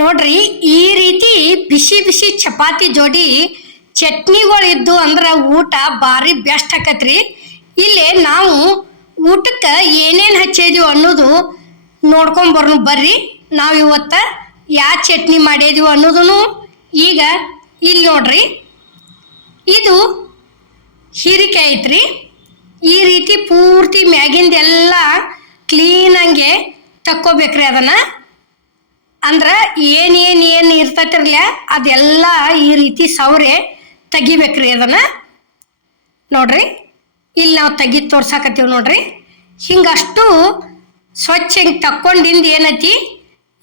ನೋಡ್ರಿ, ಈ ರೀತಿ ಬಿಸಿ ಬಿಸಿ ಚಪಾತಿ ಜೋಡಿ ಚಟ್ನಿಗಳು ಇದ್ದು ಅಂದ್ರೆ ಊಟ ಭಾರಿ ಬೆಸ್ಟ್ ಆಕತ್ರಿ. ಇಲ್ಲಿ ನಾವು ಊಟಕ್ಕೆ ಏನೇನು ಹಚ್ಚಿದೀವಿ ಅನ್ನೋದು ನೋಡ್ಕೊಂಬರ್ನು ಬರ್ರಿ. ನಾವು ಇವತ್ತು ಯಾವ ಚಟ್ನಿ ಮಾಡಿದೀವಿ ಅನ್ನೋದನ್ನು ಈಗ ಇಲ್ಲಿ ನೋಡ್ರಿ. ಇದು ಹೀರಿಕಾಯಿ ಐತ್ರಿ. ಈ ರೀತಿ ಪೂರ್ತಿ ಮ್ಯಾಗಿಂದೆಲ್ಲ ಕ್ಲೀನಂಗೆ ತಕ್ಕೋಬೇಕ್ರಿ. ಅದನ್ನು ಅಂದ್ರೆ ಏನು ಇರ್ತೈತಿರ್ಲ ಅದೆಲ್ಲ ಈ ರೀತಿ ಸೌರೆ ತೆಗಿಬೇಕ್ರಿ. ಅದನ್ನು ನೋಡ್ರಿ, ಇಲ್ಲಿ ನಾವು ತೆಗಿದು ತೋರ್ಸಾಕತ್ತೀವಿ ನೋಡ್ರಿ. ಹಿಂಗಷ್ಟು ಸ್ವಚ್ಛ ಹಿಂಗೆ ತಕ್ಕೊಂಡಿಂದ ಏನೈತಿ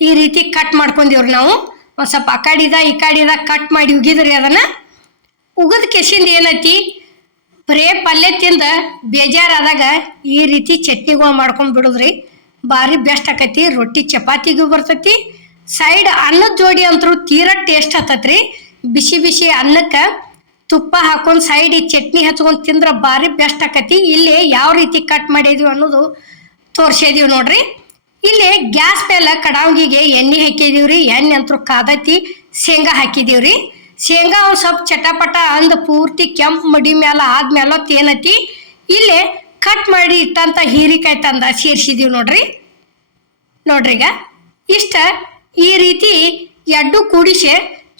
ಈ ರೀತಿ ಕಟ್ ಮಾಡ್ಕೊಂಡಿವ್ರಿ. ನಾವು ಒಂದು ಸ್ವಲ್ಪ ಆ ಕಡಿದ ಕಟ್ ಮಾಡಿ ಉಗಿದ್ರಿ. ಅದನ್ನು ಉಗಿದ ಕೆಸಿಂದ ಏನೈತಿ ಬರೇ ಪಲ್ಯ ತಿಂದ ಬೇಜಾರಾದಾಗ ಈ ರೀತಿ ಚಟ್ನಿಗಳು ಮಾಡ್ಕೊಂಡು ಬಿಡುದ್ರಿ. ಭಾರಿ ಬೆಸ್ಟ್ ಆಕೈತಿ. ರೊಟ್ಟಿ ಚಪಾತಿಗೂ ಬರ್ತೈತಿ. ಸೈಡ್ ಅನ್ನದ ಜೋಡಿ ಅಂತೂ ತೀರಾ ಟೇಸ್ಟ್ ಆತತ್ರಿ. ಬಿಸಿ ಬಿಸಿ ಅನ್ನಕ್ಕೆ ತುಪ್ಪ ಹಾಕೊಂಡು ಸೈಡ್ ಈ ಚಟ್ನಿ ಹಚ್ಕೊಂಡು ತಿಂದ್ರೆ ಭಾರಿ ಬೆಸ್ಟ್ ಆಕೈತಿ. ಇಲ್ಲಿ ಯಾವ ರೀತಿ ಕಟ್ ಮಾಡಿದೀವಿ ಅನ್ನೋದು ತೋರಿಸಿದೀವಿ ನೋಡ್ರಿ. ಇಲ್ಲಿ ಗ್ಯಾಸ್ ಮೇಲೆ ಕಡಾವಂಗಿಗೆ ಎಣ್ಣೆ ಹಾಕಿದೀವ್ರಿ. ಎಣ್ಣೆ ಅಂತೂ ಕಾದತಿ. ಶೇಂಗಾ ಹಾಕಿದೀವ್ರಿ. ಶೇಂಗಾ ಒಂದು ಸ್ವಲ್ಪ ಚಟಪಟ ಅಂದ ಪೂರ್ತಿ ಕೆಂಪು ಮಡಿ ಮೇಲೆ ಆದ್ಮೇಲೆ ಏನೈತಿ ಇಲ್ಲಿ ಕಟ್ ಮಾಡಿ ಇಟ್ಟಂತ ಹೀರಿಕಾಯಿ ತಂದ ಸೇರಿಸಿದೀವಿ ನೋಡ್ರಿ. ಈಗ ಇಷ್ಟ ಈ ರೀತಿ ಎಡ್ಡು ಕೂಡಿಸಿ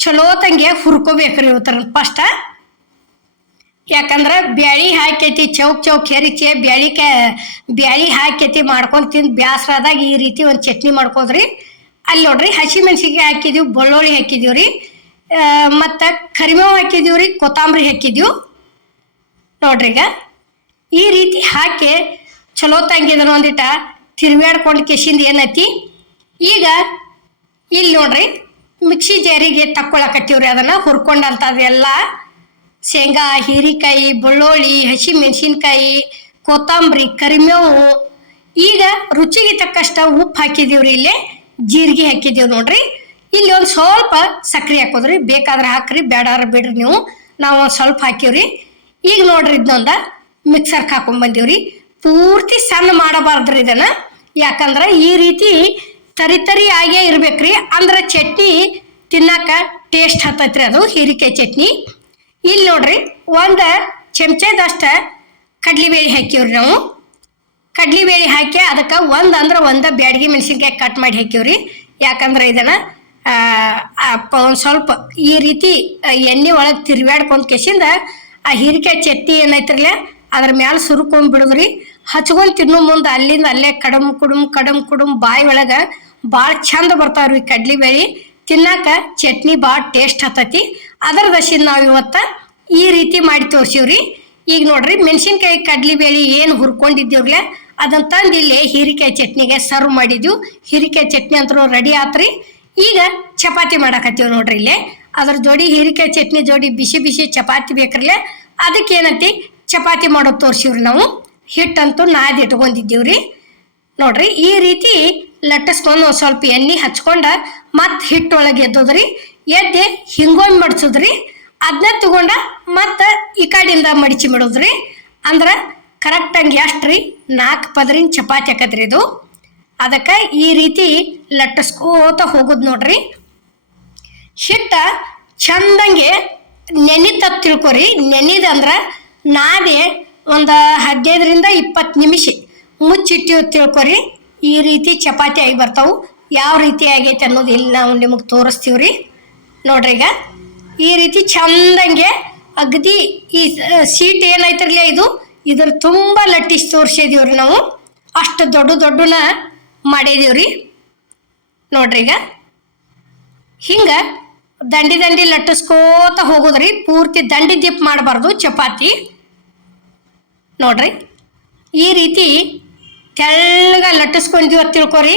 ಚಲೋ ತಂಗೆ ಹುರ್ಕೋಬೇಕ್ರಿ ಇವತ್ತರ ಫಸ್ಟ್. ಯಾಕಂದ್ರೆ ಬ್ಯಾಳಿ ಹಾಕೈತಿ ಚೌಕ್ ಹೆರಿಚೆ ಬ್ಯಾಳಿ ಹಾಕೈತಿ ಮಾಡ್ಕೊಂಡು ತಿಂದು ಬ್ಯಾಸ್ರಾದಾಗ ಈ ರೀತಿ ಒಂದು ಚಟ್ನಿ ಮಾಡ್ಕೋದ್ರಿ. ಅಲ್ಲಿ ನೋಡ್ರಿ ಹಸಿಮೆಣ್ಸಿಗೆ ಹಾಕಿದೀವಿ, ಬೆಳ್ಳುಳ್ಳಿ ಹಾಕಿದೀವ್ರಿ, ಮತ್ತು ಕರಿಬೇವು ಹಾಕಿದೀವ್ರಿ, ಕೊತ್ತಂಬರಿ ಹಾಕಿದೀವಿ ನೋಡ್ರಿ. ಈ ರೀತಿ ಹಾಕಿ ಚಲೋ ತಂಗಿದ್ರು ಒಂದಿಟ ತಿರ್ವ್ಯಾಡ್ಕೊಂಡು ಕೆಸಿಂದ ಏನೈತಿ ಈಗ ಇಲ್ಲಿ ನೋಡ್ರಿ ಮಿಕ್ಸಿ ಜಾರಿಗೆ ತಕ್ಕೊಳಕತ್ತೀವ್ರಿ. ಅದನ್ನು ಹುರ್ಕೊಂಡಂಥದ್ದೆಲ್ಲ ಶೇಂಗಾ, ಹೀರಿಕಾಯಿ, ಬೆಳ್ಳುಳ್ಳಿ, ಹಸಿಮೆಣಸಿನ್ಕಾಯಿ, ಕೊತ್ತಂಬರಿ, ಕರಿಬೇವು, ಈಗ ರುಚಿಗೆ ತಕ್ಕಷ್ಟು ಉಪ್ಪು ಹಾಕಿದೀವ್ರಿ. ಇಲ್ಲಿ ಜೀರಿಗೆ ಹಾಕಿದೀವಿ ನೋಡ್ರಿ. ಇಲ್ಲಿ ಒಂದು ಸ್ವಲ್ಪ ಸಕ್ರೆ ಹಾಕೋದ್ರಿ. ಬೇಕಾದ್ರೆ ಹಾಕ್ರಿ, ಬೇಡಾರ ಬಿಡ್ರಿ ನೀವು. ನಾವು ಒಂದು ಸ್ವಲ್ಪ ಹಾಕಿವ್ರಿ. ಈಗ ನೋಡ್ರಿ ಇದನ್ನೊಂದು ಮಿಕ್ಸರ್ಗೆ ಹಾಕೊಂಡ್ಬಂದೀವ್ರಿ. ಪೂರ್ತಿ ಸಣ್ಣ ಮಾಡಬಾರ್ದ್ರಿ ಇದನ್ನು. ಯಾಕಂದ್ರೆ ಈ ರೀತಿ ತರಿ ಆಗೇ ಇರ್ಬೇಕ್ರಿ. ಅಂದ್ರೆ ಚಟ್ನಿ ತಿನ್ನಕ ಟೇಸ್ಟ್ ಹತ್ತೈತ್ರಿ ಅದು ಹೀರಿಕಾಯಿ ಚಟ್ನಿ. ಇಲ್ಲಿ ನೋಡ್ರಿ ಒಂದು ಚಮಚದಷ್ಟು ಕಡ್ಲಿಬೇಳೆ ಹಾಕಿವ್ರಿ. ನಾವು ಕಡ್ಲಿಬೇಳೆ ಹಾಕಿ ಅದಕ್ಕೆ ಒಂದು ಬ್ಯಾಡಗಿ ಮೆಣಸಿನ್ಕಾಯಿ ಕಟ್ ಮಾಡಿ ಹಾಕಿವ್ರಿ. ಯಾಕಂದ್ರೆ ಇದನ್ನು ಒಂದು ಸ್ವಲ್ಪ ಈ ರೀತಿ ಎಣ್ಣೆ ಒಳಗೆ ತಿರ್ವ್ಯಾಡ್ಕೊಂಡು ಕೆಸಿಂದ ಆ ಹೀರಿಕಾಯಿ ಚಟ್ನಿ ಏನೈತ್ರಲ್ಲ ಅದ್ರ ಮ್ಯಾಲೆ ಸುರ್ಕೊಂಡ್ ಬಿಡುದ್ರಿ. ಹಚ್ಕೊಂಡು ತಿನ್ನೋ ಮುಂದೆ ಅಲ್ಲಿಂದ ಅಲ್ಲೇ ಕಡಮ್ ಕುಡುಮ್ ಬಾಯಿ ಒಳಗೆ ಭಾಳ ಚಂದ ಬರ್ತಾವ್ರಿ ಕಡ್ಲಿಬೇಳೆ. ತಿನ್ನಾಕ ಚಟ್ನಿ ಭಾಳ ಟೇಸ್ಟ್ ಹತ್ತೈತಿ. ಅದರ ದಶಿಂದ ನಾವು ಇವತ್ತು ಈ ರೀತಿ ಮಾಡಿ ತೋರಿಸಿವ್ರಿ. ಈಗ ನೋಡ್ರಿ ಮೆಣಸಿನ್ಕಾಯಿ ಕಡ್ಲಿಬೇಳೆ ಏನು ಹುರ್ಕೊಂಡಿದ್ದೀವ್ರಲ್ಲ ಅದನ್ನ ತಂದು ಇಲ್ಲಿ ಹೀರಿಕಾಯಿ ಚಟ್ನಿಗೆ ಸರ್ವ್ ಮಾಡಿದ್ವಿ. ಹೀರಿಕಾಯಿ ಚಟ್ನಿ ಅಂತೂ ರೆಡಿ ಆತ್ರಿ. ಈಗ ಚಪಾತಿ ಮಾಡಾಕತ್ತೀವಿ ನೋಡ್ರಿ. ಇಲ್ಲೇ ಅದ್ರ ಜೋಡಿ ಹೀರಿಕಾಯಿ ಚಟ್ನಿ ಜೋಡಿ ಬಿಸಿ ಬಿಸಿ ಚಪಾತಿ ಬೇಕ್ರಲ್ಲ ಅದಕ್ಕೆ ಏನೈತಿ ಚಪಾತಿ ಮಾಡೋದು ತೋರಿಸಿವ್ರಿ. ನಾವು ಹಿಟ್ಟಂತೂ ನಾದಿ ಇಟ್ಕೊಂಡಿದ್ದೀವ್ರಿ ನೋಡ್ರಿ. ಈ ರೀತಿ ಲಟ್ಟಿಸ್ಕೊಂಡು ಒಂದು ಸ್ವಲ್ಪ ಎಣ್ಣೆ ಹಚ್ಕೊಂಡು ಮತ್ತೆ ಹಿಟ್ಟೊಳಗೆ ಎದ್ದೋದ್ರಿ. ಎದ್ದೆ ಹಿಂಗೊಮ್ಮೆ ಮಡ್ಸೋದ್ರಿ. ಅದನ್ನ ತಗೊಂಡ ಮತ್ತು ಈ ಕಡೆಯಿಂದ ಮಡಿಚಿ ಬಿಡೋದ್ರಿ. ಅಂದ್ರೆ ಕರೆಕ್ಟಾಗಿ ಎಷ್ಟ್ರಿ 4 ಪದರಿನ ಚಪಾತಿ ಆಕತ್ರಿ ಇದು. ಅದಕ್ಕೆ ಈ ರೀತಿ ಲಟ್ಟಿಸ್ಕೋತ ಹೋಗೋದು ನೋಡ್ರಿ. ಹಿಟ್ಟ ಚಂದಂಗೆ ನೆನಿತ ತಿಳ್ಕೊರಿ. ನೆನಿದಂದ್ರೆ ನಾದಿ ಒಂದು 15ರಿಂದ 20 ನಿಮಿಷ ಮುಚ್ಚಿಟ್ಟು ತಿಳ್ಕೊರಿ. ಈ ರೀತಿ ಚಪಾತಿ ಆಗಿ ಬರ್ತಾವೆ. ಯಾವ ರೀತಿ ಆಗೈತೆ ಅನ್ನೋದು ಇಲ್ಲಿ ನಾವು ನಿಮಗೆ ತೋರಿಸ್ತೀವ್ರಿ ನೋಡ್ರಿ. ಈಗ ಈ ರೀತಿ ಚಂದಂಗೆ ಅಗದಿ ಈ ಸೀಟ್ ಏನೈತಿರಲಿ ಇದ್ರ ತುಂಬ ಲಟ್ಟಿಸಿ ತೋರಿಸಿದೀವ್ರಿ. ನಾವು ಅಷ್ಟು ದೊಡ್ಡನ ಮಾಡಿದೀವ್ರಿ ನೋಡ್ರಿ. ಈಗ ಹಿಂಗೆ ದಂಡಿ ಲಟ್ಟಿಸ್ಕೋತ ಹೋಗೋದ್ರಿ. ಪೂರ್ತಿ ದಂಡಿ ದಿಪ್ ಮಾಡಬಾರ್ದು ಚಪಾತಿ ನೋಡ್ರಿ. ಈ ರೀತಿ ತೆಳ್ಳಗ ಲಟ್ಟಿಸ್ಕೊಂಡಿವ ತಿಳ್ಕೊರಿ.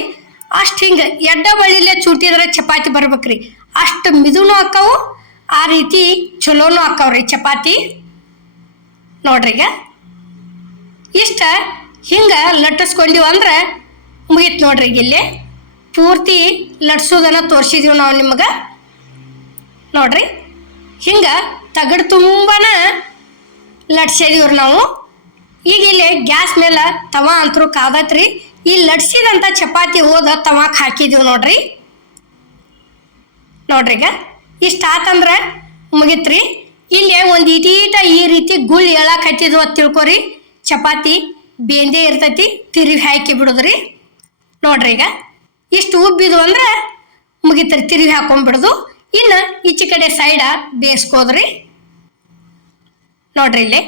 ಅಷ್ಟು ಹಿಂಗೆ ಎಡ್ಡ ಬಳ್ಳಿಲೇ ಚೂಟಿದ್ರೆ ಚಪಾತಿ ಬರ್ಬೇಕ್ರಿ. ಅಷ್ಟು ಮಿದುನು ಹಾಕವು, ಆ ರೀತಿ ಚಲೋನು ಹಾಕವ್ರಿ ಚಪಾತಿ ನೋಡ್ರಿ. ಈಗ ಇಷ್ಟ ಹಿಂಗೆ ಲಟ್ಟಿಸ್ಕೊಂಡಿವ ಅಂದ್ರೆ ಮುಗೀತು ನೋಡ್ರಿ. ಈಗ ಇಲ್ಲಿ ಪೂರ್ತಿ ಲಟ್ಸೋದನ್ನು ತೋರಿಸಿದೀವಿ ನಾವು ನಿಮ್ಗೆ ನೋಡ್ರಿ. ಹಿಂಗೆ ತಗಡು ತುಂಬಾನ ಲಟ್ಸಿದೀವ್ರಿ ನಾವು. ಈಗ ಇಲ್ಲಿ ಗ್ಯಾಸ್ ಮೇಲೆ ತವಾ ಅಂತರೂ ಕಾದತ್ರಿ. ಈ ಲಟ್ಸಿದಂಥ ಚಪಾತಿ ಹೋದ ತವಾಕ್ ಹಾಕಿದೀವಿ ನೋಡ್ರಿ. ನೋಡ್ರಿ ಈಗ ಇಷ್ಟ ಆತಂದ್ರೆ ಮುಗಿತ್ರಿ. ಇಲ್ಲೇ ಒಂದು ಇಟೀಟ ಈ ರೀತಿ ಗುಳ್ ಎಳಾಕ್ ಹತ್ತಿದ್ವು ಅಂತ ತಿಳ್ಕೊರಿ. ಚಪಾತಿ ಬೇಂದೆ ಇರ್ತೈತಿ, ತಿರುವಿ ಹಾಕಿ ಬಿಡುದ್ರಿ. ನೋಡ್ರಿ ಈಗ ಇಷ್ಟು ಉಬ್ಬಿದ್ವು ಅಂದ್ರೆ ಮುಗಿತ್ರಿ, ತಿರುವಿ ಹಾಕೊಂಡ್ಬಿಡುದು. ಇನ್ನು ಈಚೆ ಕಡೆ ಸೈಡ ಬೇಯಿಸ್ಕೋದ್ರಿ. ನೋಡ್ರಿ ಇಲ್ಲಿ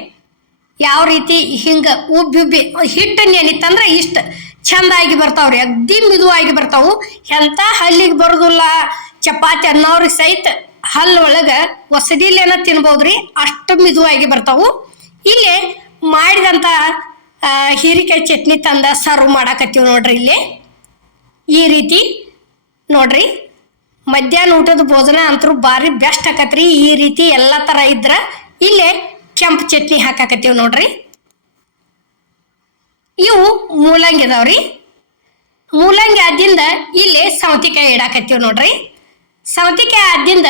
ಯಾವ ರೀತಿ ಹಿಂಗೆ ಉಬ್ಬಿ ಹಿಟ್ಟು ನೆನಿತ್ತಂದ್ರೆ ಇಷ್ಟು ಚಂದಾಗಿ ಬರ್ತಾವ್ರಿ, ಅಗ್ದಿ ಮಿದುವಾಗಿ ಬರ್ತಾವು. ಎಂಥ ಹಲ್ಲಿಗೆ ಬರೋದಿಲ್ಲ ಚಪಾತಿ ಅನ್ನೋರಿಗೆ ಸಹಿತ ಹಲ್ಲೊಳಗೆ ಒಸಡಿಲೇನ ತಿನ್ಬೋದ್ರಿ, ಅಷ್ಟು ಮಿದುವಾಗಿ ಬರ್ತಾವು. ಇಲ್ಲಿ ಮಾಡಿದಂಥ ಹೀರಿಕಾಯಿ ಚಟ್ನಿ ತಂದ ಸರ್ವ್ ಮಾಡಾಕತ್ತೀವಿ ನೋಡ್ರಿ. ಇಲ್ಲಿ ಈ ರೀತಿ ನೋಡ್ರಿ, ಮಧ್ಯಾಹ್ನ ಊಟದ ಭೋಜನ ಅಂತೂ ಭಾರಿ ಬೆಸ್ಟ್ ಆಕತ್ರಿ. ಈ ರೀತಿ ಎಲ್ಲ ಥರ ಇದ್ರೆ ಇಲ್ಲೇ ಕೆಂಪು ಚಟ್ನಿ ಹಾಕಾಕತ್ತೀವಿ ನೋಡ್ರಿ. ಇವು ಮೂಲಂಗಿ ಇದಾವ್ರಿ. ಮೂಲಂಗಿ ಆದಿಂದ ಇಲ್ಲಿ ಸೌತಿಕಾಯಿ ಇಡಾಕತ್ತೀವಿ ನೋಡ್ರಿ. ಸೌತಿಕಾಯಿ ಆದಿಂದ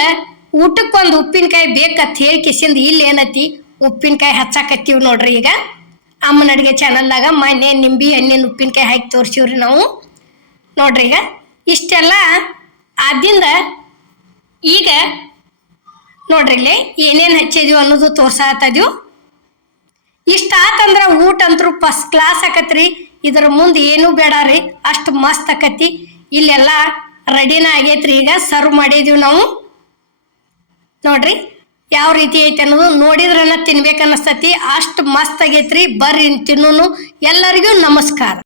ಊಟಕ್ಕೊಂದು ಉಪ್ಪಿನಕಾಯಿ ಬೇಕಂತ ಹೇಳಿ ಕಿಸಿಂದ ಇಲ್ಲಿ ಏನತಿ ಉಪ್ಪಿನಕಾಯಿ ಹಚ್ಚಾಕತ್ತೀವಿ ನೋಡ್ರಿ. ಈಗ ಅಮ್ಮನ ಅಡುಗೆ ಚಾನಲ್ದಾಗ ಮೊನ್ನೆ ನಿಂಬೆ ಹಣ್ಣಿನ ಉಪ್ಪಿನಕಾಯಿ ಹಾಕಿ ತೋರಿಸಿವ್ರಿ ನಾವು. ನೋಡ್ರಿ ಈಗ ಇಷ್ಟೆಲ್ಲ ಆದಿಂದ ಈಗ ನೋಡ್ರಿ ಇಲ್ಲಿ ಏನೇನು ಹಚ್ಚಿದೀವಿ ಅನ್ನೋದು ತೋರ್ಸಾತದೀವಿ. ಇಷ್ಟ ಆತಂದ್ರೆ ಊಟ ಅಂತರೂ ಫಸ್ಟ್ ಕ್ಲಾಸ್ ಆಕತ್ರಿ. ಇದ್ರ ಮುಂದೆ ಏನೂ ಬೇಡ ರೀ, ಅಷ್ಟು ಮಸ್ತ್ ಆಕತಿ. ಇಲ್ಲೆಲ್ಲ ರೆಡಿನ ಆಗೈತ್ರಿ. ಈಗ ಸರ್ವ್ ಮಾಡಿದೀವಿ ನಾವು. ನೋಡ್ರಿ ಯಾವ ರೀತಿ ಐತೆ ಅನ್ನೋದು ನೋಡಿದ್ರನ್ನ ತಿನ್ಬೇಕನ್ನಿಸ್ತತಿ, ಅಷ್ಟು ಮಸ್ತ್ ಆಗೈತ್ರಿ. ಬರ್ರಿ ತಿನ್ನೋನು. ಎಲ್ಲರಿಗೂ ನಮಸ್ಕಾರ.